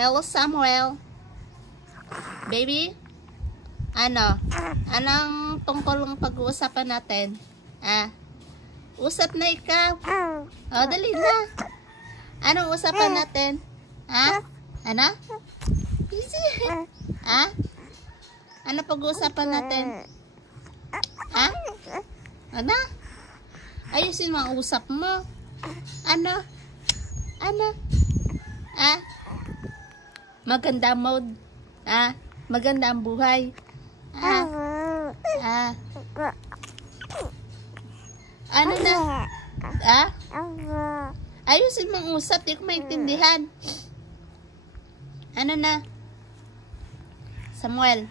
Hello, Samuel. Baby? Anong tungkol ng pag-uusapan natin? Usap na ikaw. Dali na. Anong usapan natin? Ano? Easy. Ano pag-uusapan natin? Ano? Ayusin mo ang usap mo. Ano? Maganda mode. Maganda ang buhay. Ano na? Ayusin mo ang usap. Di ko maintindihan. Ano na? Samuel.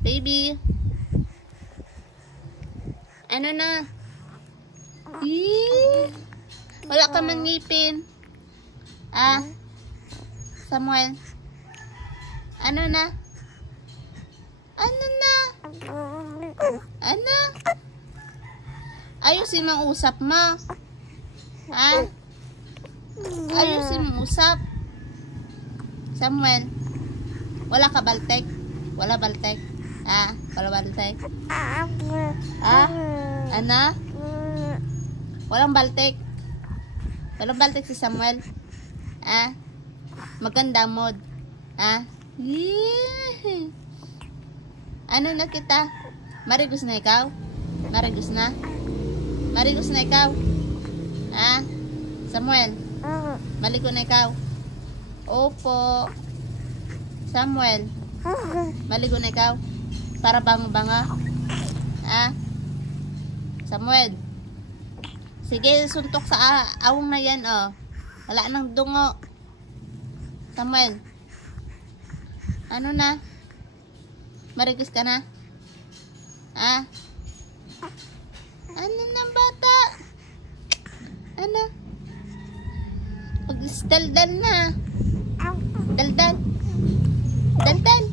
Baby. Ano na? Wala ka man ngipin. Samuel. Ano na? Ano? Ayusin mo ang usap mo. Ayusin mo ang usap. Samuel. Wala ka baltek? Wala baltek? Wala baltek? Ano? Walang baltek? Walang baltek si Samuel? Maganda mod. Ano na kita? Marigos na ikaw? Marigos na? Marigos na ikaw? Samuel? Maligo na ikaw? Opo. Samuel? Maligo na ikaw? Para bango-bango? Samuel? Sige, suntok sa awong na yan, Wala nang dungo. Samuel? Ano na? Marigis ka na? Ano na bata? Ano? Pag-daldal na. Daldal. Daldal.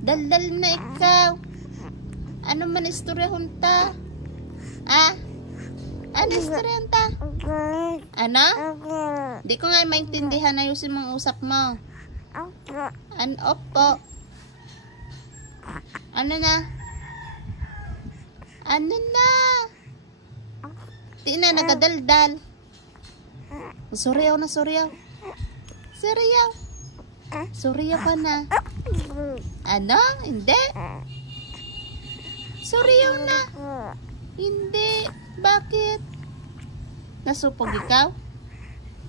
Daldal na ikaw. Ano man istorya hunta? Ano istorya hunta? Ano? Di ko nga maintindihan. Ayusin mong usap mo. Opo. Ano na? Ano na? Di na nagadaldal. Suryaw na suryaw. Suryaw. Suryaw ka na. Ano? Hindi. Suryaw na. Hindi. Bakit? Nasupog ikaw?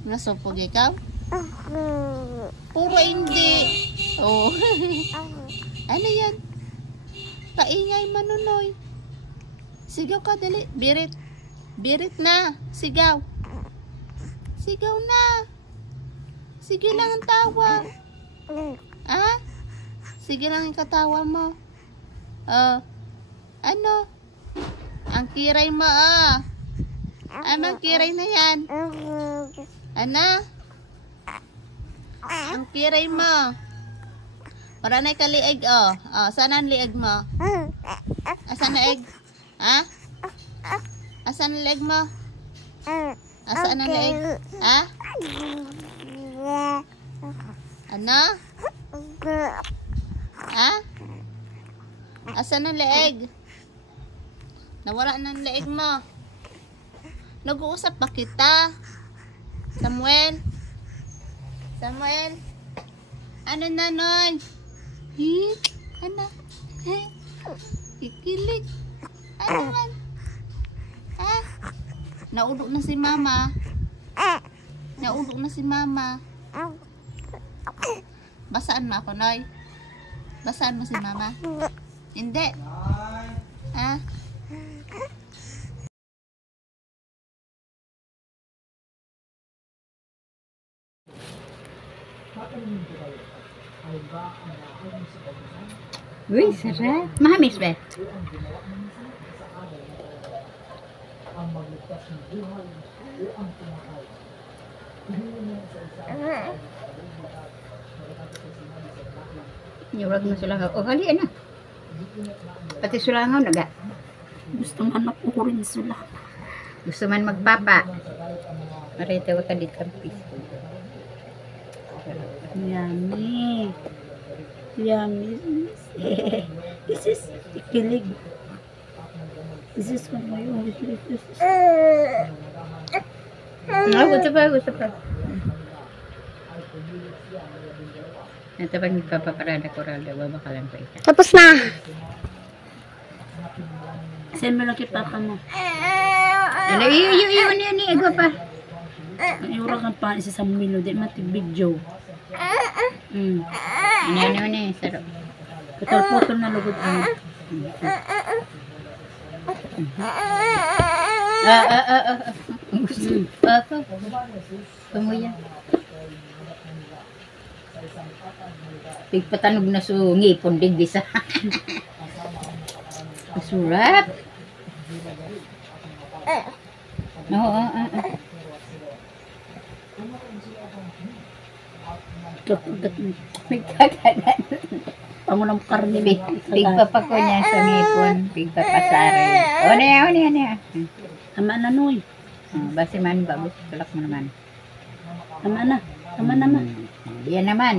Nasupog ikaw? Puro hindi. Ano yan? Kaingay manunoy. Sigaw ka dali. Birit. Birit na. Sigaw. Sigaw na. Sige lang ang tawa. Sige lang ang katawa mo. Ano? Ang kiray mo, ang kiray na yan. Ano? Ang kiray mo. Para na ikaliig, saan ang liig mo? Asan na egg? Asan ang liig mo? Asan ang liig? Ano? Asan ang liig? Nawala ng liig mo. Nag-uusap pa kita? Samuel? Samuel? Ano na nun? Ano? Ikilig. Ano man? Naulog na si mama. Naulog na si mama. Basaan mo ako, Noy? Basaan mo si mama? Hindi. Uy, sarap. Mahamis ba? Nyurag na sulangaw. Hali na. Pati sulangaw naga. Gusto man ako rin sila. Gusto man magpapa. Marita wa ka di kampis. Yummy. Yummy. This is kilig. This is what my own. Gusto pa. Ito pag nagpapaparada ko rada, babakalan pa ita. Tapos na. Send mo lang kay papa mo. Ano, iyo, ego pa. Ang iura kang pa isa sa milo. Di mati video. Ano, sarap. Putol-putol na lugod ang. Pamuya. Pigpatanog na su ngipon din di sa. Surap. Oo. Pigkakanan. Pangunang karne. Pigpapa ko niya sa ngipon. Pigpapasari. O na. Tama na noy. Basi man, babos. Tulak mo naman. Tama na. Tama naman. Yan naman.